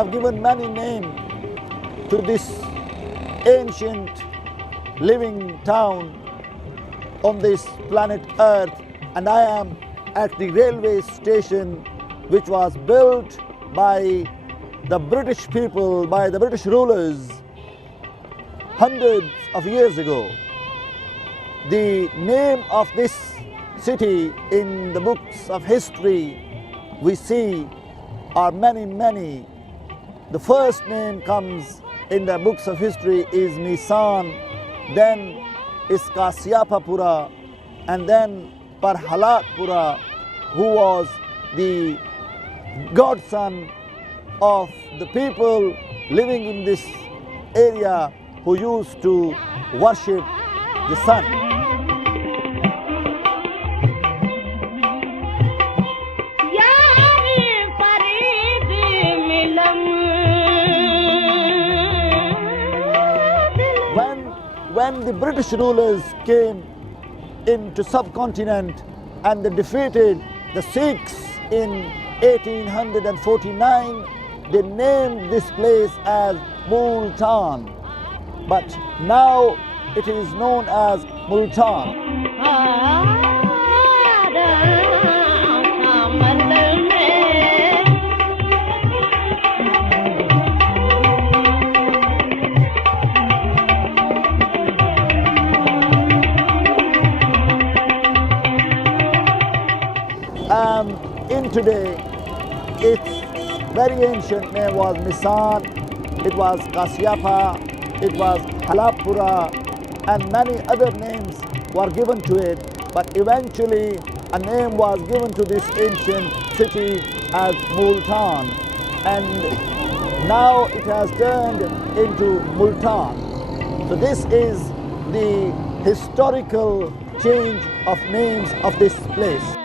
have given many names to this ancient living town on this planet Earth, and I am at the railway station which was built by the British people, by the British rulers hundreds of years ago. The name of this city in the books of history we see are many. The first name comes in the books of history is Nisan, then is Kasyapapura, and then Parhalatpura, who was the godson of the people living in this area who used to worship the sun. When the British rulers came into subcontinent and they defeated the Sikhs in 1849, they named this place as Multan, but now it is known as Multan. In today, its very ancient name was Nisan, it was Kasyapa, it was Halapura, and many other names were given to it, but eventually a name was given to this ancient city as Multan, and now it has turned into Multan. So this is the historical change of names of this place.